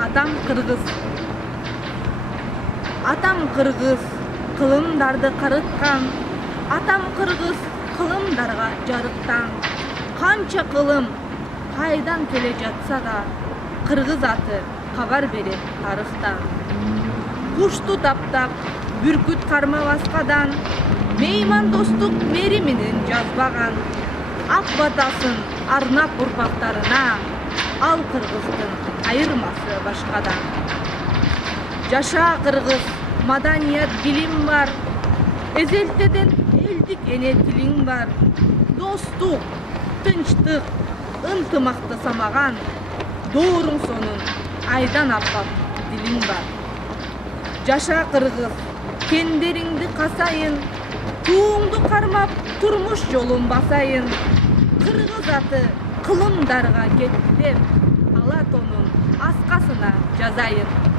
Атам кыргыз. Атам кыргыз, кылымдарды карыткан. Атам кыргыз, кылымдарга жарыктан. Канча кылым кайдан келе жатса да, кыргыз аты кабар берет тарыхтан. Кушту таптап, бүркүт карма баскадан, мейман достук мериминин жазбаган. Ак батасын арнап урпактарына, ал кыргыздын айырмасы башкадан. Жаша кыргыз, маданият билим бар, эзелтеден элдик эне тилиң бар. Достук, тынчтык, ынтымакты самаган, дооруң сонун айдан аппак дилиң бар. Жаша кыргыз, кендериңди касайын, тууңду кармап турмуш жолун басайын. Кыргыз аты кылымдарга кетти деп, ала тонун аскасына жазайын.